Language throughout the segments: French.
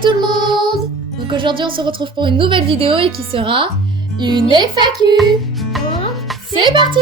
Salut tout le monde! Donc aujourd'hui on se retrouve pour une nouvelle vidéo et qui sera une FAQ! C'est parti!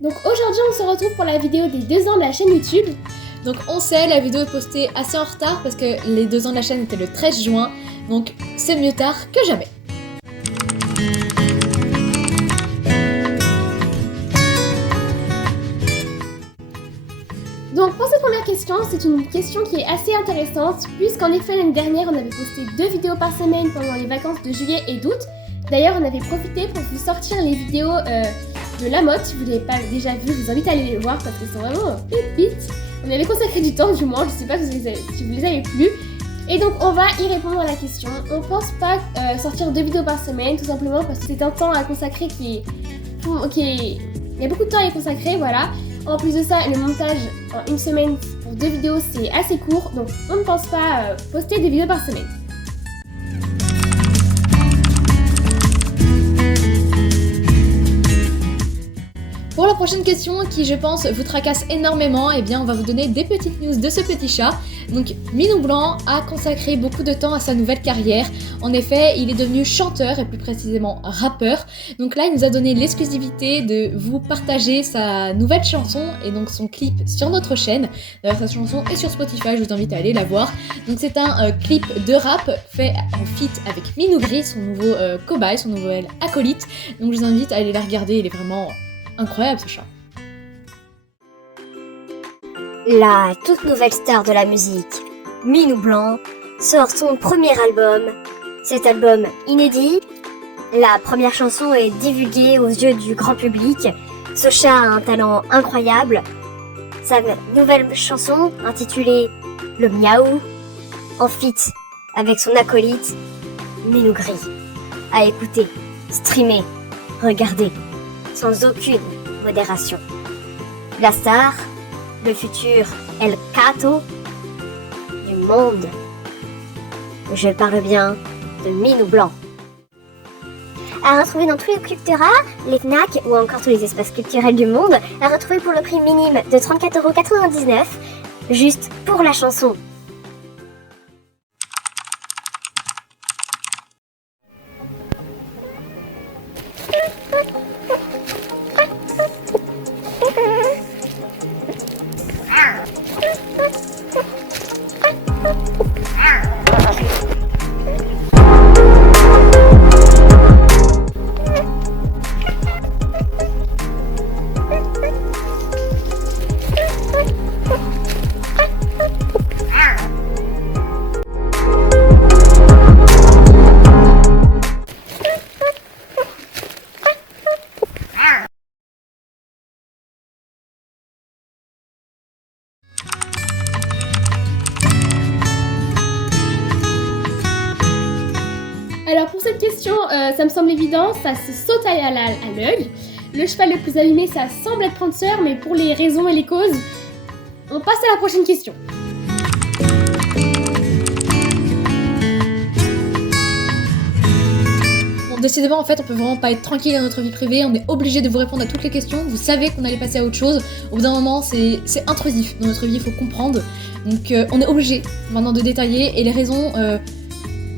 Donc aujourd'hui on se retrouve pour la vidéo des 2 ans de la chaîne YouTube. Donc on sait, la vidéo est postée assez en retard parce que les 2 ans de la chaîne étaient le 13 juin. Donc c'est mieux tard que jamais. Donc pour cette première question, c'est une question qui est assez intéressante puisqu'en effet l'année dernière on avait posté 2 vidéos par semaine pendant les vacances de juillet et d'août. D'ailleurs on avait profité pour vous sortir les vidéos de la mode. Si vous ne l'avez pas déjà vu, je vous invite à aller les voir parce que c'est vraiment pépites. On avait consacré du temps du moins, je sais pas si vous les avez plus. Et donc on va y répondre à la question. On pense pas sortir 2 vidéos par semaine, tout simplement parce que c'est un temps à consacrer il y a beaucoup de temps à y consacrer, voilà. En plus de ça, le montage en une semaine pour 2 vidéos c'est assez court, donc on ne pense pas poster 2 vidéos par semaine. Pour la prochaine question qui je pense vous tracasse énormément, eh bien on va vous donner des petites news de ce petit chat. Donc Minou Blanc a consacré beaucoup de temps à sa nouvelle carrière. En effet, il est devenu chanteur et plus précisément rappeur. Donc là, il nous a donné l'exclusivité de vous partager sa nouvelle chanson et donc son clip sur notre chaîne. D'ailleurs, sa chanson est sur Spotify, je vous invite à aller la voir. Donc c'est un clip de rap fait en feat avec Minou Gris, son nouveau cobaye, son nouvel acolyte. Donc je vous invite à aller la regarder, il est vraiment incroyable ce chat. La toute nouvelle star de la musique, Minou Blanc, sort son premier album. Cet album inédit, la première chanson est divulguée aux yeux du grand public. Ce chat a un talent incroyable. Sa nouvelle chanson, intitulée Le Miaou, en feat avec son acolyte, Minou Gris. À écouter, streamer, regarder, sans aucune modération. La star, le futur El Cato du monde. Je parle bien de Minou Blanc. À retrouver dans tous les Cultura, les Fnac ou encore tous les espaces culturels du monde, à retrouver pour le prix minime de 34,99 €, juste pour la chanson. Alors pour cette question, ça me semble évident, ça se saute à l'œil. Le cheval le plus allumé, ça semble être Prancer, mais pour les raisons et les causes, on passe à la prochaine question. Bon, décidément, en fait, on peut vraiment pas être tranquille dans notre vie privée, on est obligé de vous répondre à toutes les questions. Vous savez qu'on allait passer à autre chose. Au bout d'un moment, c'est intrusif dans notre vie, il faut comprendre. Donc on est obligé maintenant de détailler et les raisons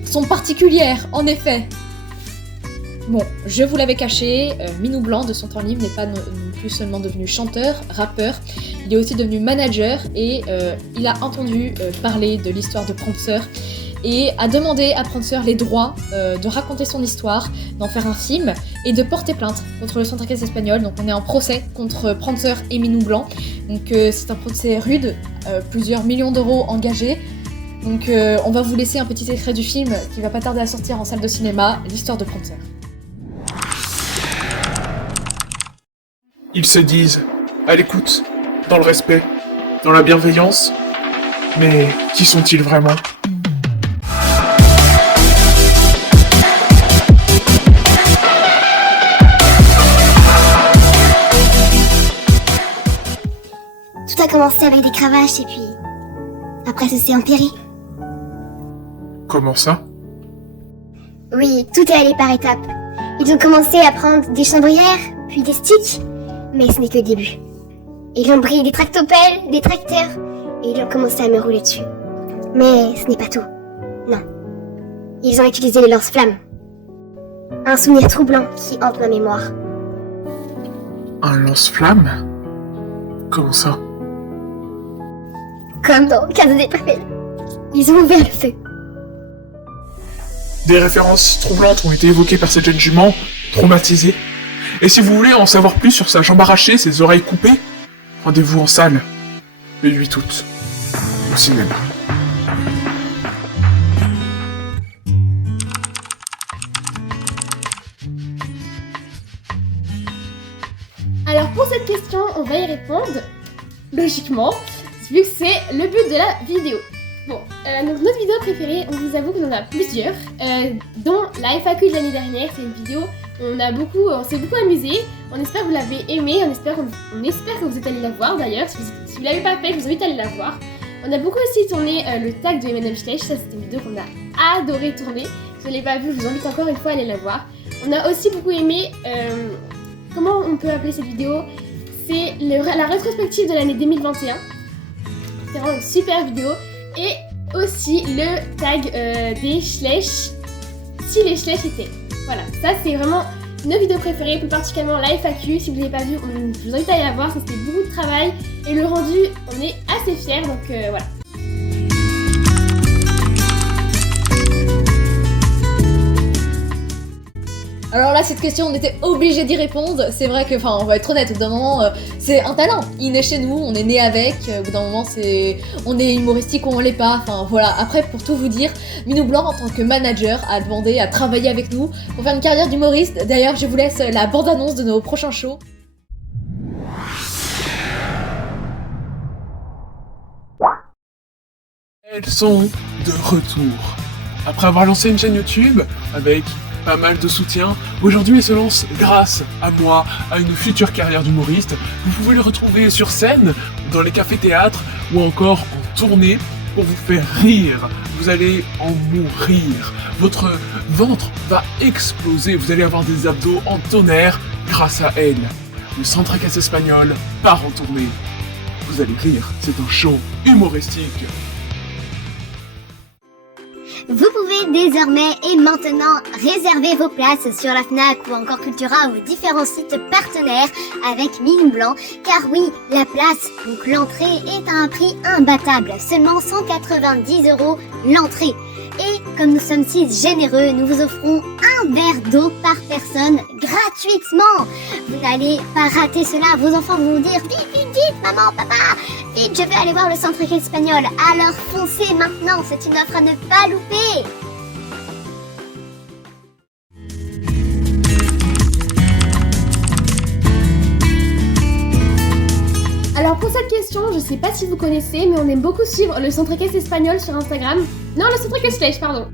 sont particulières, en effet. Bon, je vous l'avais caché, Minou Blanc, de son temps libre, n'est pas non plus seulement devenu chanteur, rappeur, il est aussi devenu manager et il a entendu parler de l'histoire de Prancer et a demandé à Prancer les droits de raconter son histoire, d'en faire un film et de porter plainte contre le centre caisse espagnol. Donc on est en procès contre Prancer et Minou Blanc. Donc c'est un procès rude, plusieurs millions d'euros engagés. Donc on va vous laisser un petit extrait du film qui va pas tarder à sortir en salle de cinéma, l'histoire de Prancer. Ils se disent à l'écoute, dans le respect, dans la bienveillance, mais qui sont-ils vraiment ? Tout a commencé avec des cravaches et puis... après ça s'est empiré. Comment ça ? Oui, tout est allé par étapes. Ils ont commencé à prendre des chambrières, puis des sticks, mais ce n'est que le début. Ils ont pris des tractopelles, des tracteurs, et ils ont commencé à me rouler dessus. Mais ce n'est pas tout. Non. Ils ont utilisé les lance-flammes. Un souvenir troublant qui hante ma mémoire. Un lance-flamme? Comment ça? Comme dans Casa de Papel. Ils ont ouvert le feu. Des références troublantes ont été évoquées par cette jeune jument, traumatisée. Et si vous voulez en savoir plus sur sa jambe arrachée, ses oreilles coupées, rendez-vous en salle, le 8 août, au cinéma. Alors pour cette question, on va y répondre logiquement, vu que c'est le but de la vidéo. Bon, donc notre vidéo préférée, on vous avoue qu'on en a plusieurs, dont la FAQ de l'année dernière. C'est une vidéo où on s'est beaucoup amusé. On espère que vous l'avez aimée, on espère que vous êtes allés la voir d'ailleurs. Si vous ne l'avez pas fait, je vous invite à aller la voir. On a beaucoup aussi tourné le tag de Emmanuel Schleich, ça c'était une vidéo qu'on a adoré tourner. Si vous ne l'avez pas vue, je vous invite encore une fois à aller la voir. On a aussi beaucoup aimé, comment on peut appeler cette vidéo? C'est la rétrospective de l'année 2021. C'est vraiment une super vidéo. Et aussi le tag des Schleich, si les Schleich étaient. Voilà, ça c'est vraiment nos vidéos préférées, plus particulièrement la FAQ. Si vous ne l'avez pas vue, je vous invite à aller la voir, ça c'était beaucoup de travail. Et le rendu, on est assez fiers, donc voilà. Alors là, cette question, on était obligé d'y répondre. C'est vrai que, on va être honnête, au bout d'un moment, c'est un talent. Il est chez nous, on est né avec. Au bout d'un moment, on est humoristique ou on l'est pas. Enfin voilà. Après, pour tout vous dire, Minou Blanc, en tant que manager, a demandé à travailler avec nous pour faire une carrière d'humoriste. D'ailleurs, je vous laisse la bande-annonce de nos prochains shows. Elles sont de retour. Après avoir lancé une chaîne YouTube avec pas mal de soutien, aujourd'hui elles se lancent grâce à moi, à une future carrière d'humoriste. Vous pouvez les retrouver sur scène, dans les cafés-théâtres ou encore en tournée pour vous faire rire. Vous allez en mourir. Votre ventre va exploser. Vous allez avoir des abdos en tonnerre grâce à elles. Le Centre Caisse Espagnol part en tournée. Vous allez rire, c'est un show humoristique. Vous pouvez désormais et maintenant réserver vos places sur la Fnac ou encore Cultura ou différents sites partenaires avec Minou Blanc, car oui, la place, donc l'entrée, est à un prix imbattable, seulement 190 € l'entrée. Et comme nous sommes si généreux, nous vous offrons un verre d'eau par personne gratuitement. Vous n'allez pas rater cela, vos enfants vont vous dire vite, vite, vite, maman, papa, vite, je vais aller voir le Centre Espagnol. Alors foncez maintenant, c'est une offre à ne pas louper. Alors pour cette question, je sais pas si vous connaissez, mais on aime beaucoup suivre le Centre Caisse Espagnol sur Instagram. Non, le Centre Caisse Schleich, pardon.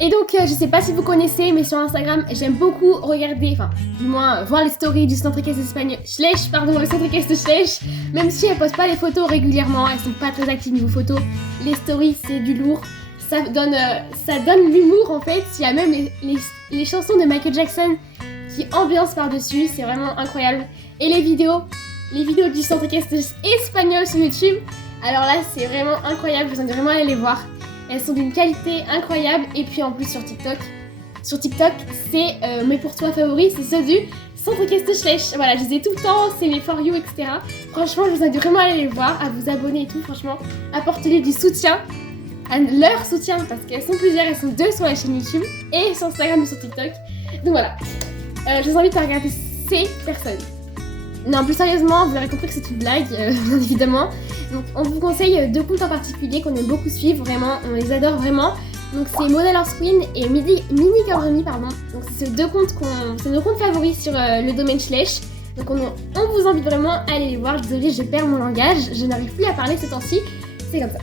Et donc, je sais pas si vous connaissez, mais sur Instagram, j'aime beaucoup regarder, enfin, du moins, voir les stories du Centre Caisse Espagnol. Schleich, pardon, le Centre Caisse de Schleich. Même si elles postent pas les photos régulièrement, elles sont pas très actives niveau photo. Les stories, c'est du lourd. Ça donne l'humour en fait. Il y a même les chansons de Michael Jackson qui ambiancent par-dessus, c'est vraiment incroyable. Et les vidéos du Centre Caisse Espagnol sur YouTube, alors là, c'est vraiment incroyable, vous allez vraiment aller les voir. Elles sont d'une qualité incroyable. Et puis en plus sur TikTok, c'est mes pour toi favoris, c'est ceux du Centre Caisse de Schleich. Voilà, je les ai tout le temps, c'est mes for you, etc. Franchement, je vous invite vraiment à aller les voir, à vous abonner et tout. Franchement, apportez-les du soutien, à leur soutien, parce qu'elles sont plusieurs, elles sont deux sur la chaîne YouTube et sur Instagram et sur TikTok. Donc voilà, je vous invite à regarder ces personnes. Non, plus sérieusement, vous aurez compris que c'est une blague, bien évidemment. Donc on vous conseille deux comptes en particulier qu'on aime beaucoup suivre, vraiment, on les adore vraiment. Donc c'est Model Horse Queen et Mini Kaorami, pardon. Donc c'est deux comptes c'est nos comptes favoris sur le domaine Schleich. Donc on vous invite vraiment à aller les voir. Désolée, je perds mon langage, je n'arrive plus à parler ce temps-ci, c'est comme ça.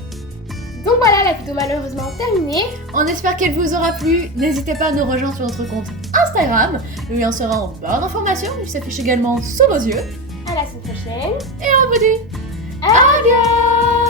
Donc voilà, la vidéo malheureusement terminée. On espère qu'elle vous aura plu. N'hésitez pas à nous rejoindre sur notre compte Instagram. Le lien sera en barre d'information. Il s'affiche également sous vos yeux. À la semaine prochaine. Et on vous dit adieu.